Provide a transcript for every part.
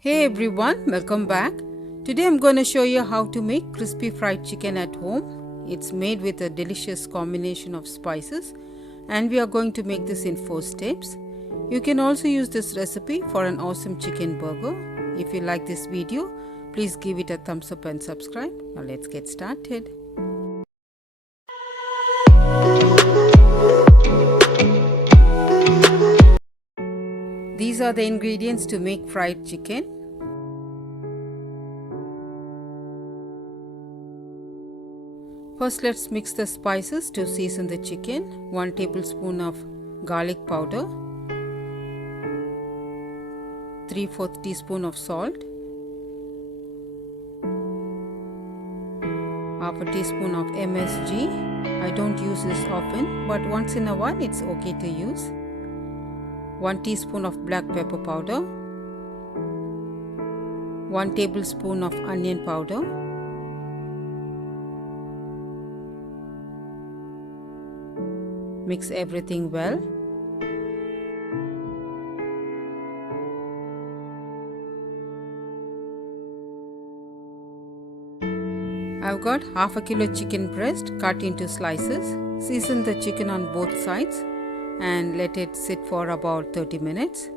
Hey everyone, welcome back. Today I'm going to show you how to make crispy fried chicken at home. It's made with a delicious combination of spices and we are going to make this in 4 steps. You can also use this recipe for an awesome chicken burger. If you like this video, please give it a thumbs up and subscribe. Now let's get started. These are the ingredients to make fried chicken. First, let's mix the spices to season the chicken. 1 tablespoon of garlic powder, 3/4 teaspoon of salt, half a teaspoon of MSG. I don't use this often, but once in a while it's okay to use. 1 teaspoon of black pepper powder, 1 tablespoon of onion powder, mix everything well. I've got half a kilo chicken breast cut into slices. Season the chicken on both sides and let it sit for about 30 minutes.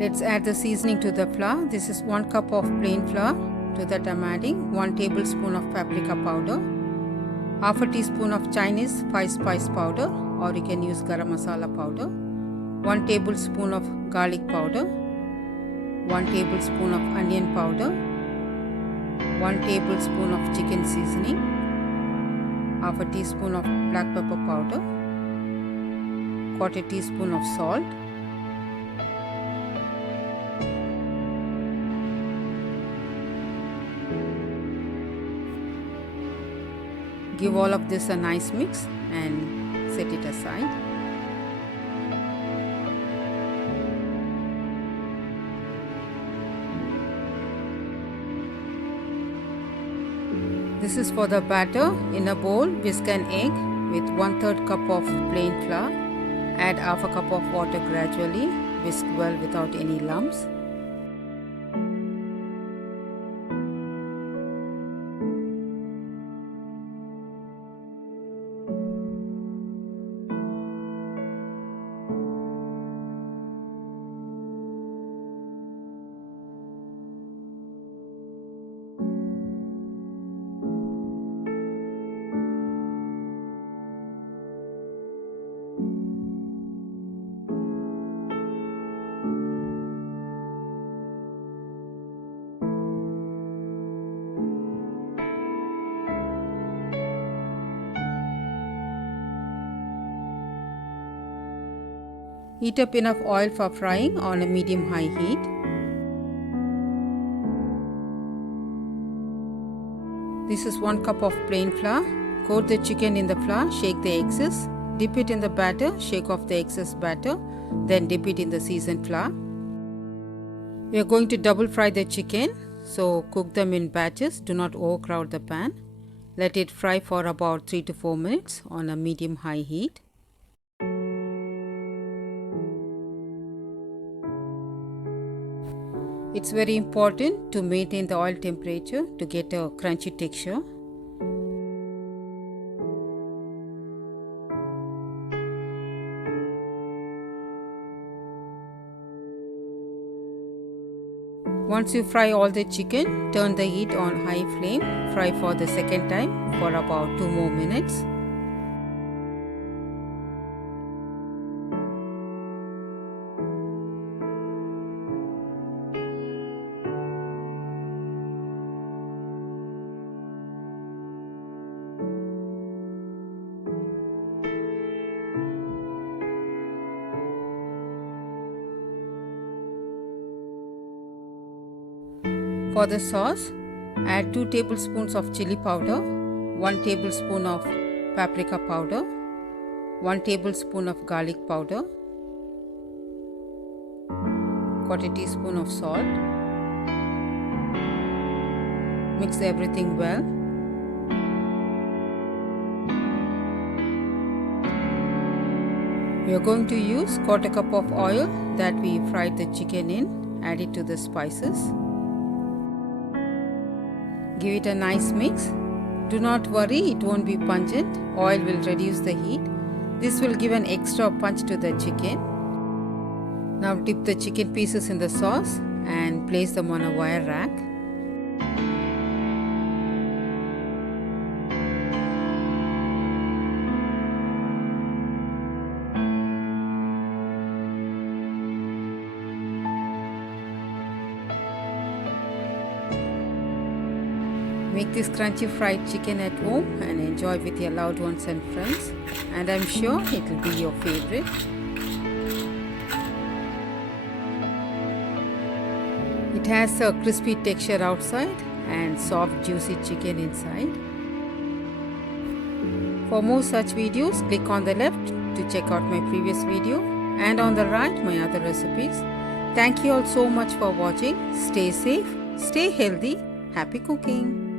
Let's add the seasoning to the flour. This is 1 cup of plain flour. To that I'm adding 1 tablespoon of paprika powder, half a teaspoon of Chinese 5 spice powder, or you can use garam masala powder, 1 tablespoon of garlic powder, 1 tablespoon of onion powder, 1 tablespoon of chicken seasoning, half a teaspoon of black pepper powder, 1/4 teaspoon of salt, give all of this a nice mix and set it aside. This is for the batter. In a bowl, whisk an egg with 1/3 cup of plain flour. Add half a cup of water gradually. Whisk well without any lumps. Heat up enough oil for frying on a medium-high heat. This is 1 cup of plain flour. Coat the chicken in the flour, shake the excess, dip it in the batter, shake off the excess batter, then dip it in the seasoned flour. We are going to double fry the chicken, so cook them in batches. Do not overcrowd the pan. Let it fry for about 3 to 4 minutes on a medium-high heat. It's very important to maintain the oil temperature to get a crunchy texture. Once you fry all the chicken, turn the heat on high flame. Fry for the second time for about 2 more minutes. For the sauce, add 2 tablespoons of chili powder, 1 tablespoon of paprika powder, 1 tablespoon of garlic powder, 1/4 teaspoon of salt. Mix everything well. We are going to use 1/4 cup of oil that we fried the chicken in. Add it to the spices. Give it a nice mix. Do not worry, it won't be pungent. Oil will reduce the heat. This will give an extra punch to the chicken. Now dip the chicken pieces in the sauce and place them on a wire rack. Make this crunchy fried chicken at home and enjoy with your loved ones and friends, and I'm sure it will be your favorite. It has a crispy texture outside and soft juicy chicken inside. For more such videos, click on the left to check out my previous video, and on the right my other recipes. Thank you all so much for watching. Stay safe, stay healthy, happy cooking.